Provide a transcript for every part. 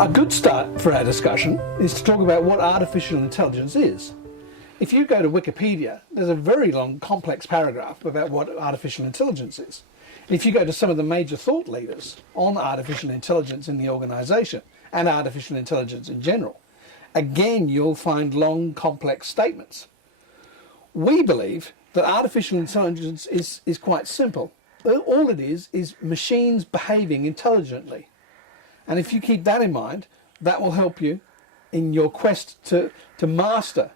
A good start for our discussion is to talk about what artificial intelligence is. If you go to Wikipedia, there's a very long, complex paragraph about what artificial intelligence is. And if you go to some of the major thought leaders on artificial intelligence in the organisation and artificial intelligence in general, again, you'll find long, complex statements. We believe that artificial intelligence is quite simple. All it is machines behaving intelligently. And if you keep that in mind, that will help you in your quest to master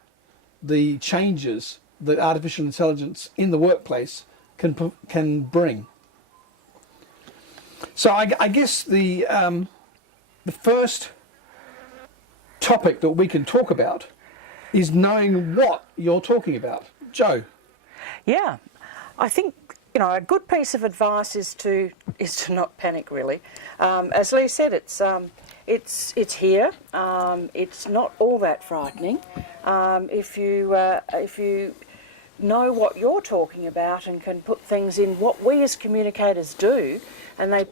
the changes that artificial intelligence in the workplace can bring. So I guess the first topic that we can talk about is knowing what you're talking about. Joe. Yeah, I think a good piece of advice is to not panic. Really, as Lee said, it's here. It's not all that frightening. If you know what you're talking about and can put things in what we as communicators do, and they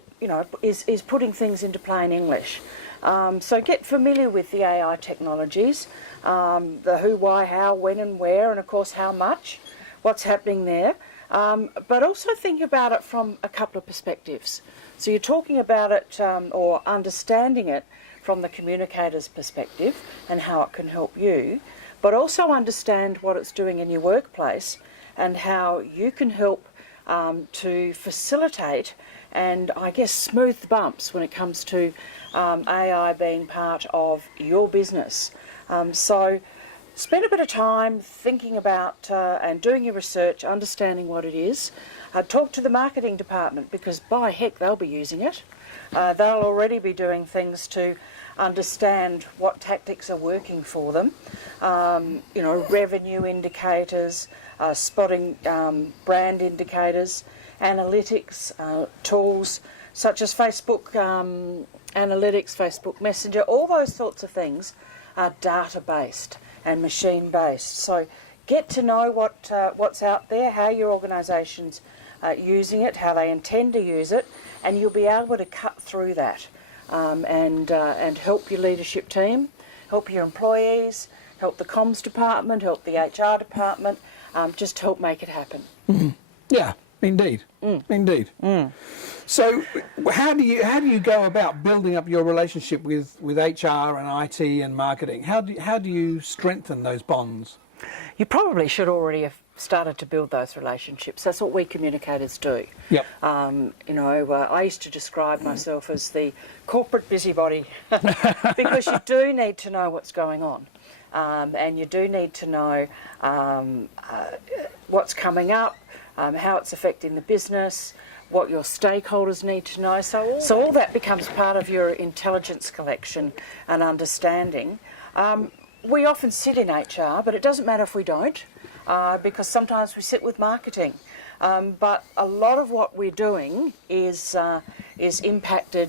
is putting things into plain English. So get familiar with the AI technologies, the who, why, how, when and where, and of course how much, what's happening there. But also think about it from a couple of perspectives. So you're talking about it or understanding it from the communicator's perspective and how it can help you, but also understand what it's doing in your workplace and how you can help to facilitate and I guess smooth the bumps when it comes to AI being part of your business. So spend a bit of time thinking about and doing your research, understanding what it is. Talk to the marketing department because by heck they'll be using it. They'll already be doing things to understand what tactics are working for them. Revenue indicators, spotting brand indicators, analytics, tools such as Facebook Analytics, Facebook Messenger, all those sorts of things are data-based and machine-based. So get to know what's out there, how your organisation's using it, how they intend to use it, and you'll be able to cut through that and help your leadership team, help your employees, help the comms department, help the HR department, just help make it happen. Mm-hmm. Yeah. Indeed, indeed. So, how do you go about building up your relationship with HR and IT and marketing? How do you strengthen those bonds? You probably should already have started to build those relationships. That's what we communicators do. Yep. I used to describe myself as the corporate busybody because you do need to know what's going on. And you do need to know what's coming up, how it's affecting the business, what your stakeholders need to know. So all that becomes part of your intelligence collection and understanding. We often sit in HR, but it doesn't matter if we don't, because sometimes we sit with marketing. But a lot of what we're doing is impacted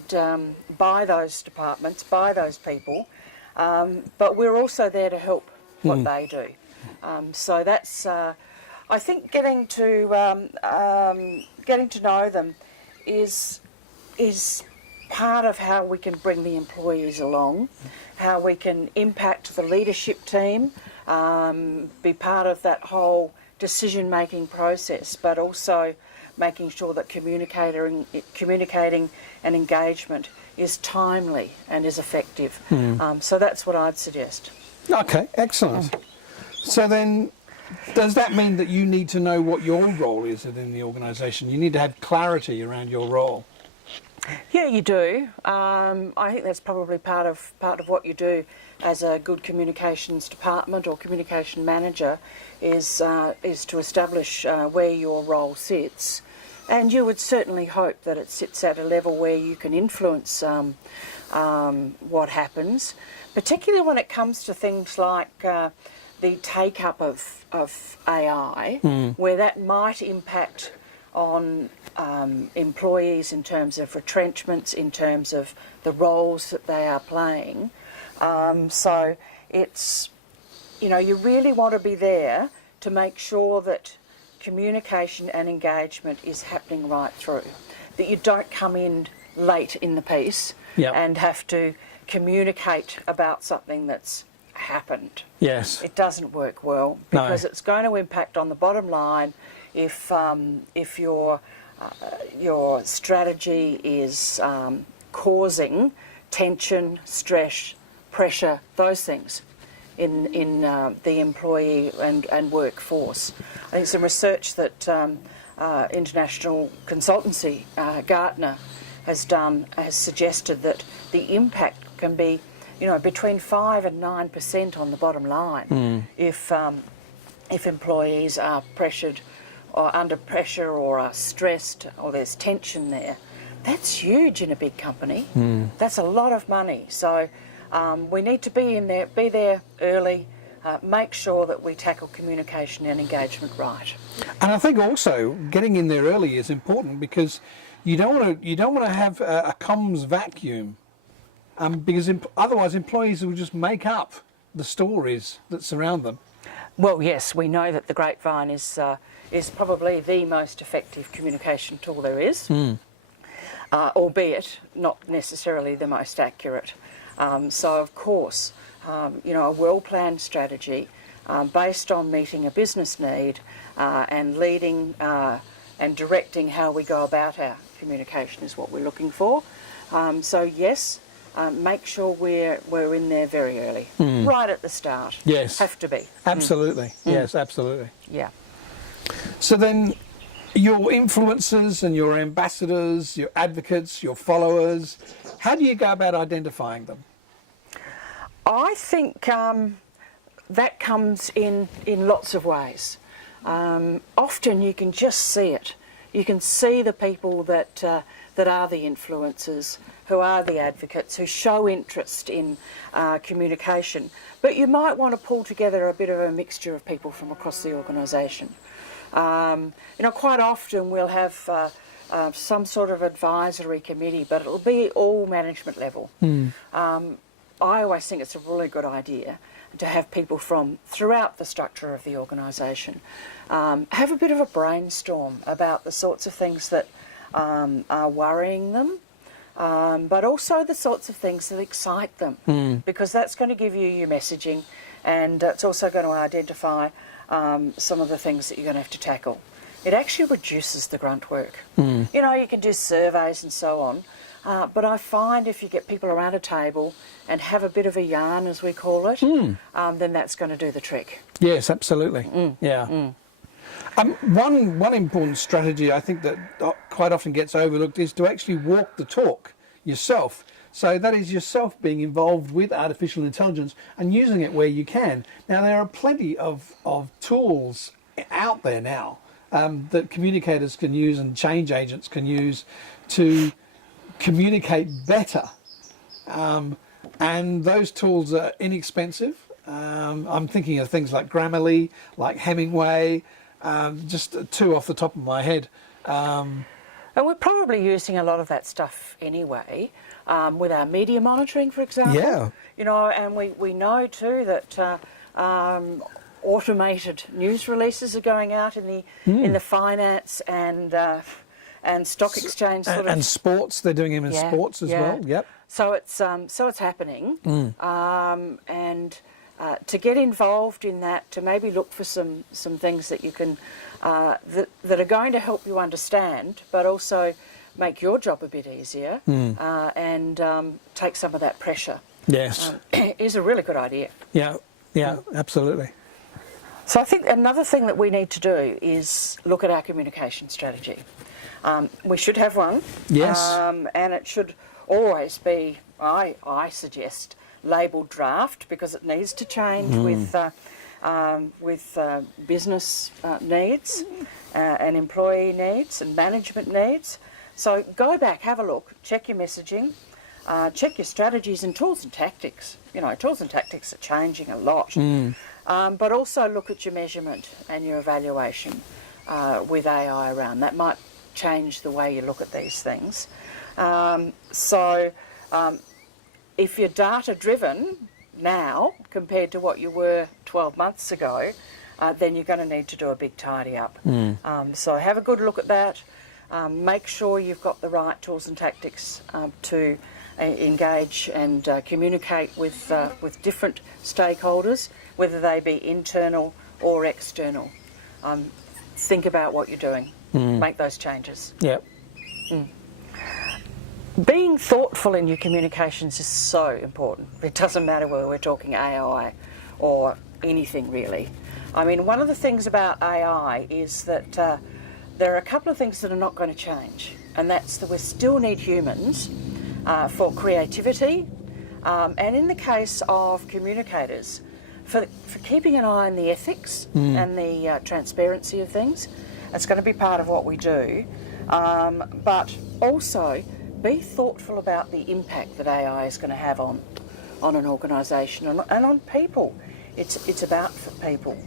by those departments, by those people. But we're also there to help what they do. So that's, I think, getting to know them is part of how we can bring the employees along, how we can impact the leadership team, be part of that whole decision-making process, but also making sure that communicating and engagement is timely and is effective. So that's what I'd suggest. Okay, excellent. So then, does that mean that you need to know what your role is within the organisation? You need to have clarity around your role. Yeah, you do. I think that's probably part of what you do as a good communications department or communication manager is to establish where your role sits. And you would certainly hope that it sits at a level where you can influence what happens, particularly when it comes to things like the take-up of AI, where that might impact on employees in terms of retrenchments, in terms of the roles that they are playing. So it's, you really want to be there to make sure that communication and engagement is happening right through, that you don't come in late in the piece and have to communicate about something that's happened. Yes. It doesn't work well No. because it's going to impact on the bottom line if your strategy is causing tension, stress, pressure, those things in the employee and workforce. I think some research that international consultancy Gartner has done has suggested that the impact can be, between 5 and 9% on the bottom line if employees are pressured or under pressure or are stressed or there's tension there. That's huge in a big company. That's a lot of money. So we need to be there early, make sure that we tackle communication and engagement right. And I think also getting in there early is important because you don't want to have a comms vacuum, because otherwise employees will just make up the stories that surround them. Well, yes, we know that the grapevine is probably the most effective communication tool there is, albeit not necessarily the most accurate. So, of course, a well-planned strategy based on meeting a business need and leading and directing how we go about our communication is what we're looking for. So, yes, make sure we're in there very early, right at the start. Yes. Have to be. Absolutely. Yes, absolutely. Yeah. So then your influencers and your ambassadors, your advocates, your followers, how do you go about identifying them? I think that comes in lots of ways. Often you can just see it. You can see the people that are the influencers, who are the advocates, who show interest in communication. But you might want to pull together a bit of a mixture of people from across the organisation. Quite often we'll have some sort of advisory committee, but it'll be all management level. I always think it's a really good idea to have people from throughout the structure of the organisation have a bit of a brainstorm about the sorts of things that are worrying them, but also the sorts of things that excite them, because that's going to give you your messaging, and it's also going to identify some of the things that you're going to have to tackle. It actually reduces the grunt work. You can do surveys and so on, but I find if you get people around a table and have a bit of a yarn, as we call it, then that's going to do the trick. Yes, absolutely. Yeah. One important strategy I think that quite often gets overlooked is to actually walk the talk yourself. So that is yourself being involved with artificial intelligence and using it where you can. Now there are plenty of tools out there now that communicators can use and change agents can use to communicate better. And those tools are inexpensive. I'm thinking of things like Grammarly, like Hemingway, just two off the top of my head. And we're probably using a lot of that stuff anyway, with our media monitoring, for example. Yeah. And we know too that automated news releases are going out in the finance and stock exchange sort of. And sports, they're doing them in sports as well. Yep. So it's happening, and to get involved in that, to maybe look for some things that you can that are going to help you understand, but also make your job a bit easier, and take some of that pressure. Yes, is a really good idea. Yeah, absolutely. So I think another thing that we need to do is look at our communication strategy. We should have one. Yes. And it should always be, I suggest, labelled draft, because it needs to change with business needs and employee needs and management needs. So go back, have a look, check your messaging, check your strategies and tools and tactics. Tools and tactics are changing a lot. But also look at your measurement and your evaluation with AI around. That might change the way you look at these things. If you're data driven now compared to what you were 12 months ago, then you're going to need to do a big tidy up. So have a good look at that. Make sure you've got the right tools and tactics to engage and communicate with different stakeholders, whether they be internal or external. Think about what you're doing. Make those changes. Yep. Being thoughtful in your communications is so important. It doesn't matter whether we're talking AI or anything really. I mean, one of the things about AI is that there are a couple of things that are not going to change, and that's that we still need humans for creativity, and in the case of communicators, for keeping an eye on the ethics and the transparency of things. It's going to be part of what we do, but also be thoughtful about the impact that AI is going to have on an organisation and on people. It's about for people.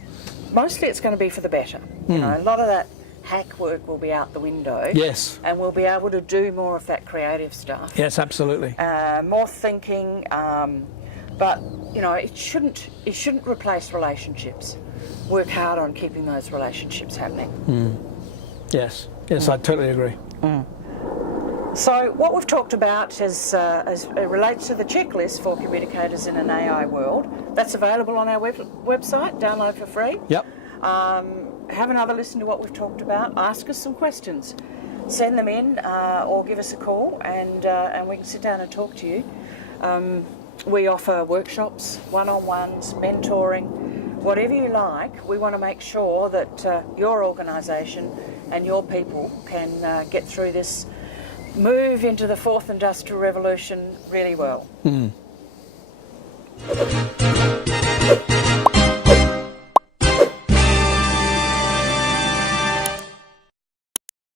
Mostly it's going to be for the better. You know, a lot of that hack work will be out the window. Yes. And we'll be able to do more of that creative stuff. Yes, absolutely. More thinking, but you know, it shouldn't replace relationships. Work hard on keeping those relationships happening. Yes. Yes, I totally agree. So what we've talked about as it relates to the checklist for communicators in an AI world, that's available on our website, download for free. Yep. Have another listen to what we've talked about, ask us some questions, send them in or give us a call and we can sit down and talk to you. We offer workshops, one-on-ones, mentoring, whatever you like. We want to make sure that your organisation and your people can get through this move into the fourth industrial revolution really well.